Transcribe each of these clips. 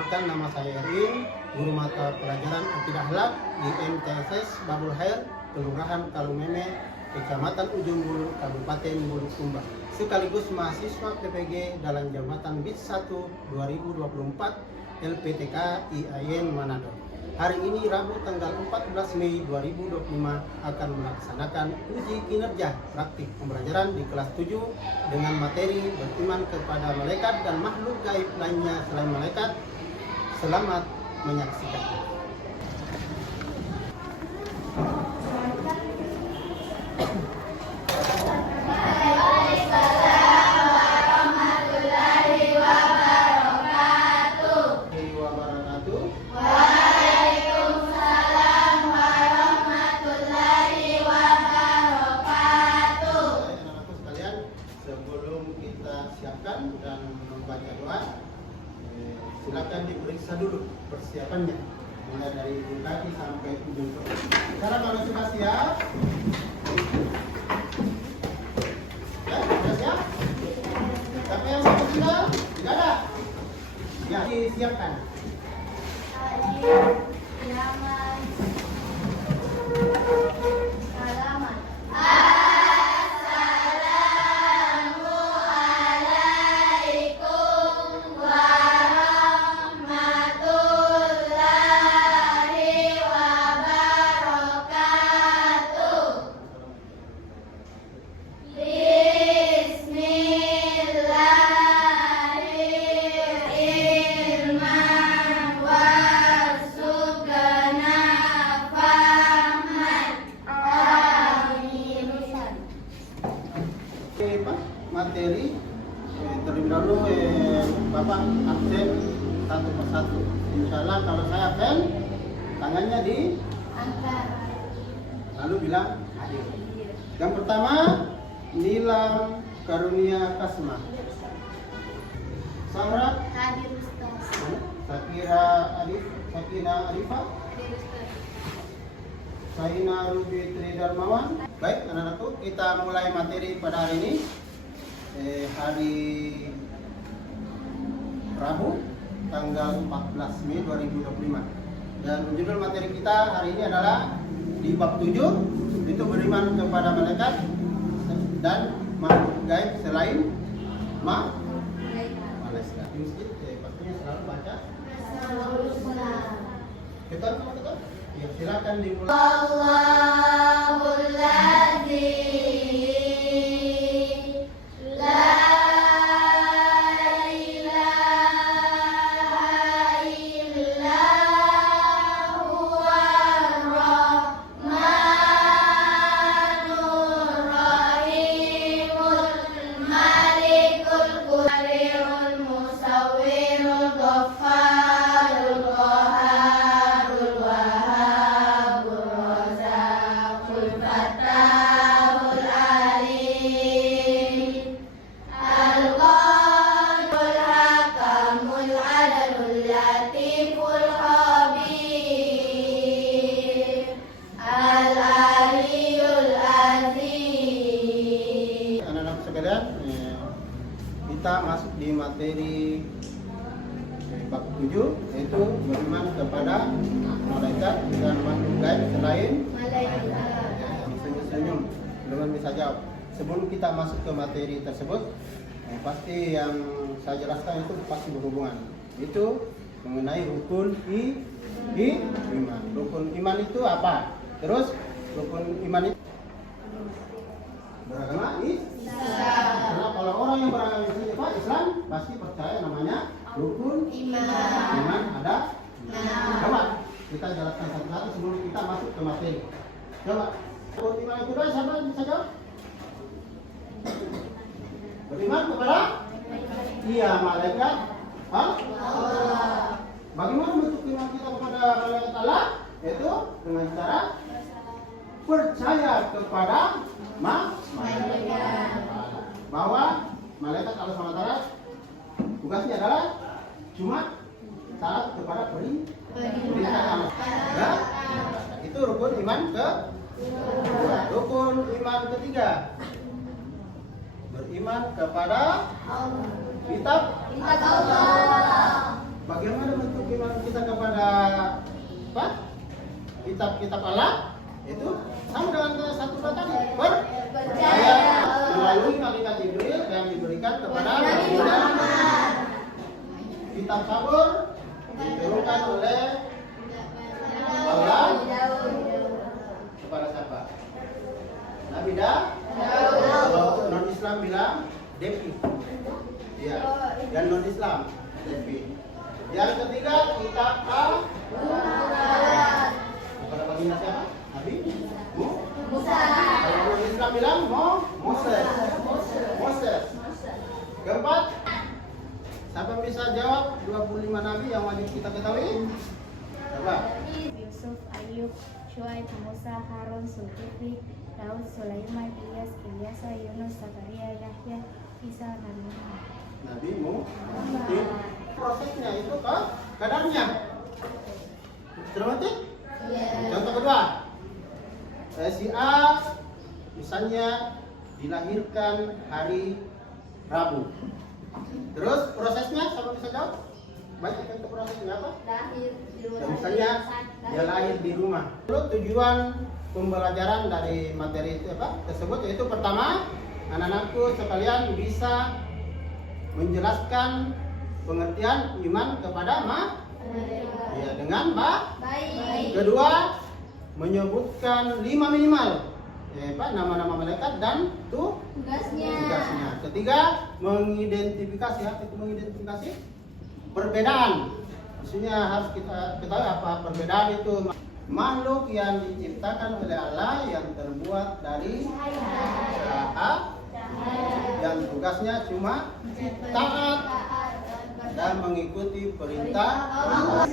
Perkenalkan, nama saya Erin, guru mata pelajaran Akidah Akhlak di MTSS Babul Khair, Kelurahan Kalumeme, Kecamatan Ujung Bulu, Kabupaten Bulukumba. Sekaligus mahasiswa PPG dalam jabatan BIS 1 2024 LPTK IAIN Manado. Hari ini Rabu tanggal 14 Mei 2025 akan melaksanakan uji kinerja praktik pembelajaran di kelas 7 dengan materi beriman kepada malaikat dan makhluk gaib lainnya selain malaikat. Selamat menyaksikan. Dan membaca doa, silakan diperiksa dulu persiapannya, mulai dari ujung kaki sampai ujung kaki. Sekarang kalau sudah siap, sudah siap? Siapa yang mau tinggal? Tidak ada? Ya, disiapkan. Materi terlebih dahulu Bapak absen satu persatu. Insya Allah kalau saya absen, tangannya di angkat, lalu bilang hadir. Yang pertama, Nilam Karunia Kasma. Samrat hadir Ustaz. Sakina Arifah. Saina Ruby Tri Darmawan. Baik anak-anakku, kita mulai materi pada hari ini. Hari Rabu tanggal 14 Mei 2025, dan judul materi kita hari ini adalah di bab 7, itu beriman kepada malaikat dan makhluk gaib selain malaikat. Di masjid pastinya selalu baca betul? Ya, silakan dimulai. Allahul Ladzi kita masuk di materi bab 7, yaitu beriman kepada malaikat dan makhluk gaib selain malaikat. Senyum-senyum belum bisa jawab. Sebelum kita masuk ke materi tersebut, pasti yang saya jelaskan itu pasti berhubungan. Itu mengenai rukun iman. Rukun iman itu apa? Terus rukun iman itu beragama Karena kalau orang yang beragama Islam pasti percaya namanya rukun iman ada. Coba kita jelaskan satu-satu sebelum kita masuk ke materi. Coba rukun iman itu adalah, siapa yang bisa jawab? Beriman kepada malaikat Allah. Bagaimana bentuk iman kita kepada malaikat Allah? Yaitu dengan cara percaya kepada malaikat, bahwa malaikat Allah SWT tugasnya adalah cuma taat kepada perintah Allah. Ya? Itu rukun iman kedua. Rukun iman ketiga, beriman kepada kitab Allah. Bagaimana bentuk kitab-kitab Allah itu sama dengan satu kata percaya melalui malaikat Jibril yang diberikan kepada Nabi Muhammad. Kitab Zabur diturunkan oleh Allah kepada siapa? Nabi Kalau non Islam bilang Devi. Ya, dan non Islam Devi. Yang ketiga kitab kepada baginda siapa? Nabi Musa. Kalau non Islam bilang Moses. Keempat, siapa bisa jawab 25 nabi yang wajib kita ketahui? Coba. Yusuf, Ayub, Syuaib, Musa, Harun, Zulkifli, Daud, Sulaiman, Ilyas, Yunus, Zakaria, Yahya, Isa, Nabi Muhammad. Nabi Muhammad. Prosesnya itu kadarnya. Terus contoh kedua, si A misalnya dilahirkan hari Rabu. Terus prosesnya siapa bisa jawab? Baik, itu prosesnya apa? Lahir di rumah. Misalnya dia lahir di rumah. Terus tujuan pembelajaran dari materi itu apa? Tersebut yaitu pertama, anak-anakku sekalian bisa menjelaskan pengertian iman kepada ya dengan baik. Kedua, menyebutkan 5 minimal nama-nama malaikat dan tugasnya. Ketiga, mengidentifikasi perbedaan. Maksudnya harus kita ketahui apa perbedaan itu. Makhluk yang diciptakan oleh Allah yang terbuat dari cahaya, yang tugasnya cuma taat dan mengikuti perintah Allah.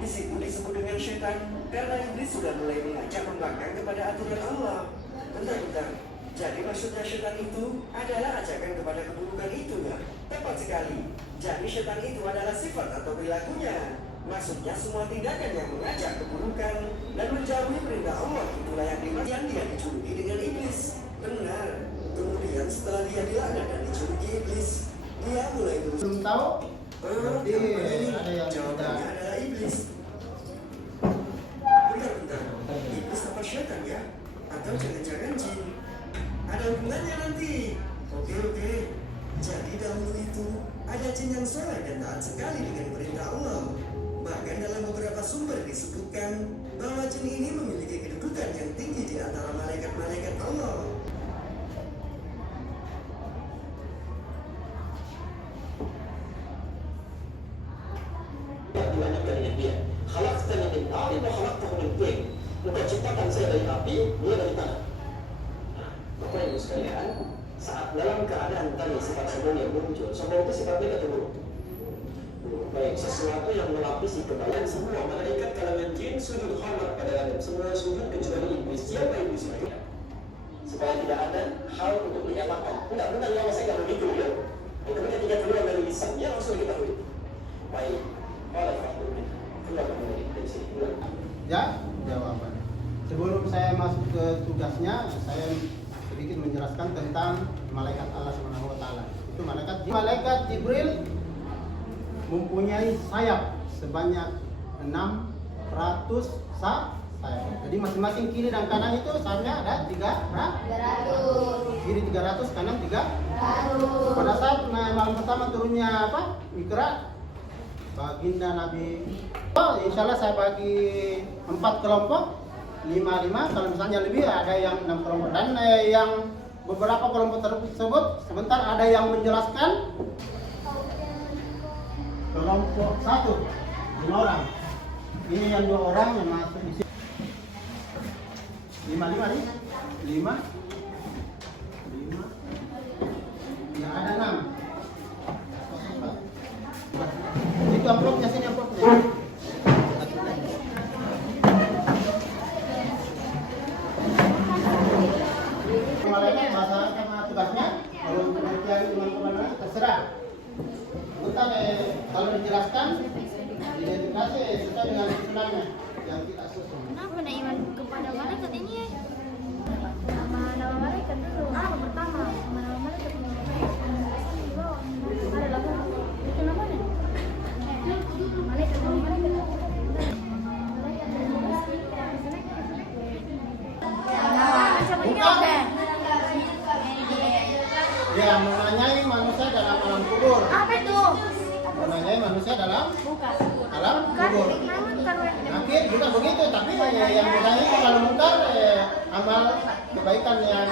Disebut dengan syaitan karena iblis sudah mulai mengajak membangkang kepada aturan Allah. Bentar. Jadi maksudnya syaitan itu adalah ajakan kepada keburukan itu ya? Tepat sekali. Jadi syaitan itu adalah sifat atau perilakunya. Maksudnya semua tindakan yang mengajak keburukan dan menjauhi perintah Allah itulah yang dia dijuluki dengan iblis. Benar. Kemudian setelah dia dilaknat dan dijuluki iblis, dia mulai belum tahu. Berarti ada yang jawabannya adalah iblis. Bentar. Iblis apa syaitan ya? Atau jangan-jangan jin? Ada hubungannya nanti. Oke. Jadi dahulu itu ada jin yang soleh dan taat sekali dengan perintah Allah. Bahkan dalam beberapa sumber disebutkan bahwa jin ini memiliki kedudukan yang tinggi di antara malaikat-malaikat Allah. Engkau ciptakan saya dari api, dia dari tanah. Nah, Bapak Ibu sekalian, saat dalam keadaan tadi sifat sombong yang muncul, sombong itu sifatnya atau buruk? Baik, sesuatu yang melapisi kebaikan semua malaikat kalangan jin sujud hormat pada Adam, semua sujud kecuali iblis. Siapa iblis itu? Supaya tidak ada hal untuk dielakkan. Enggak benar ya, saya nggak begitu ya. Kemudian ketika keluar dari lisannya langsung diketahui. Baik, oleh Fakulti, keluar dari sini. Ya, jawabannya. Sebelum saya masuk ke tugasnya, saya sedikit menjelaskan tentang malaikat Allah Subhanahu wa taala. Itu malaikat Jibril mempunyai sayap sebanyak 600 sayap. Jadi masing-masing kiri dan kanan itu sayapnya ada 300. Kiri 300, kanan 300. Pada saat malam pertama turunnya Iqra, baginda Nabi. Insya Allah saya bagi 4 kelompok, 5. Kalau misalnya lebih ada yang 6 kelompok dan yang beberapa kelompok tersebut sebentar ada yang menjelaskan. Kelompok 1 5 orang. Ini yang 2 orang yang masuk di sini. 5 nih. 5. Ya ada 6. Itu amplopnya sini amplopnya. Malaikat melaksanakan tugasnya. Kalau pengertian teman-teman terserah. Bentar kalau dijelaskan identifikasi sesuai dengan istilahnya yang kita susun. Kenapa nak iman kepada malaikat ini? Nama malaikat dulu. Nama pertama. Nama malaikat di bawah. Ada 8. Itu namanya. Malaikat. kubur. Apa itu? Menanyai manusia dalam Bukan. kubur. Namun kalau yang tidak Nakir juga begitu, tapi yang ditanya itu kalau mungkar amal kebaikan yang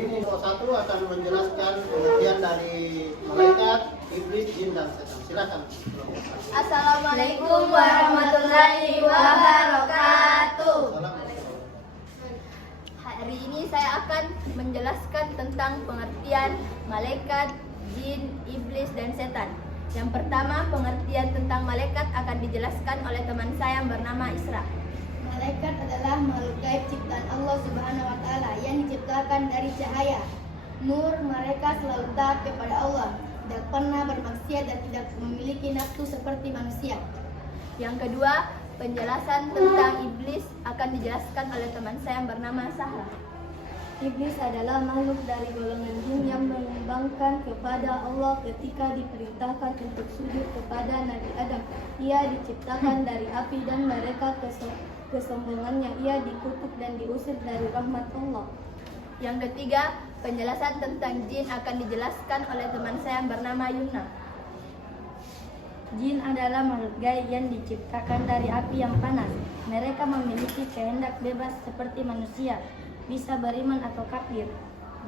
ini satu akan menjelaskan pengertian dari malaikat, iblis, jin dan setan. Silakan. Assalamualaikum warahmatullahi wabarakatuh. Hari ini saya akan menjelaskan tentang pengertian malaikat, jin, iblis, dan setan. Yang pertama, pengertian tentang malaikat akan dijelaskan oleh teman saya yang bernama Isra. Malaikat adalah makhluk gaib ciptaan Allah Subhanahu wa taala yang diciptakan dari cahaya. Nur mereka selalu taat kepada Allah, tidak pernah bermaksiat dan tidak memiliki nafsu seperti manusia. Yang kedua, penjelasan tentang iblis akan dijelaskan oleh teman saya yang bernama Sahra. Iblis adalah makhluk dari golongan jin yang menyembahkan kepada Allah ketika diperintahkan untuk sujud kepada Nabi Adam. Ia diciptakan dari api dan mereka kesombongannya ia dikutuk dan diusir dari rahmat Allah. Yang ketiga, penjelasan tentang jin akan dijelaskan oleh teman saya yang bernama Yuna. Jin adalah makhluk gaib yang diciptakan dari api yang panas. Mereka memiliki kehendak bebas seperti manusia, bisa beriman atau kafir.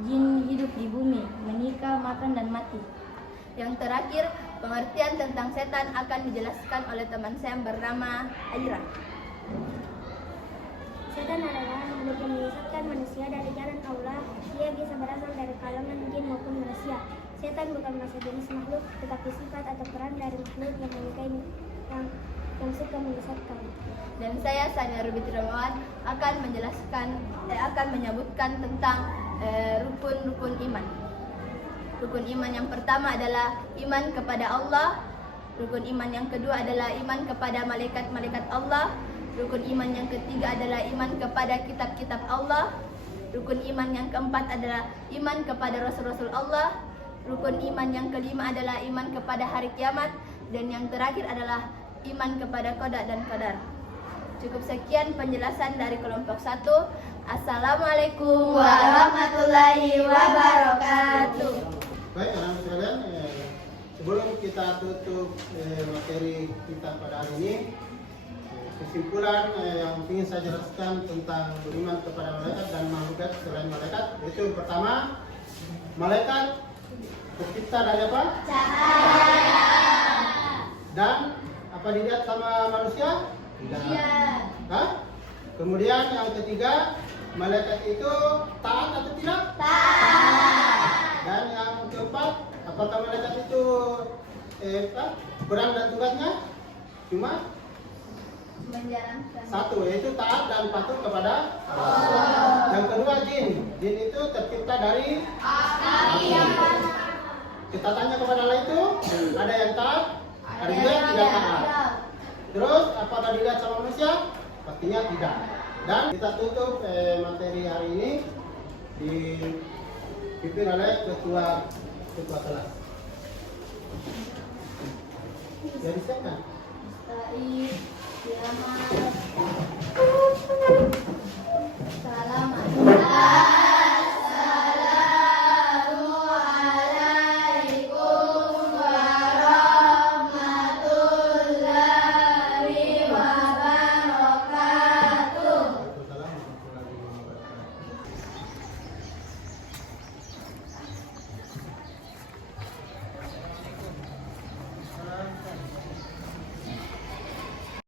Jin hidup di bumi, menikah, makan, dan mati. Yang terakhir, pengertian tentang setan akan dijelaskan oleh teman saya yang bernama Aira. Setan adalah makhluk yang menyesatkan manusia dari jalan Allah. Dia bisa berasal dari kalangan jin maupun manusia. Setan bukan masuk jenis makhluk, tetapi sifat atau peran dari makhluk yang menyukai yang suka menyesatkan. Dan saya Sania Ruby Trimawan akan akan menyebutkan tentang rukun-rukun iman. Rukun iman yang pertama adalah iman kepada Allah. Rukun iman yang kedua adalah iman kepada malaikat-malaikat Allah. Rukun iman yang ketiga adalah iman kepada kitab-kitab Allah. Rukun iman yang keempat adalah iman kepada rasul-rasul Allah. Rukun iman yang kelima adalah iman kepada hari kiamat. Dan yang terakhir adalah iman kepada qada dan qadar. Cukup sekian penjelasan dari kelompok 1. Assalamualaikum warahmatullahi wabarakatuh. Baik, anak-anak sekalian, sebelum kita tutup materi kita pada hari ini, kesimpulan yang ingin saya jelaskan tentang beriman kepada malaikat dan makhluk gaib selain malaikat, yaitu pertama, malaikat tercipta dari apa? Cahaya. Dan apa dilihat sama manusia? Tidak. Hah? Kemudian yang ketiga, malaikat itu taat atau tidak? Taat. Dan yang keempat, apakah malaikat itu peran dan tugasnya? Cuma Menjalankan. satu, yaitu taat dan patuh kepada Allah. Yang kedua, jin. Jin itu tercipta dari api. Kita tanya kepada Allah itu, ada yang taat, ada juga yang tidak taat. Terus, apakah dilihat sama manusia? Pastinya tidak. Dan kita tutup materi hari ini dipimpin oleh ketua kelas. Jadi siapa? Taib, Kiamat,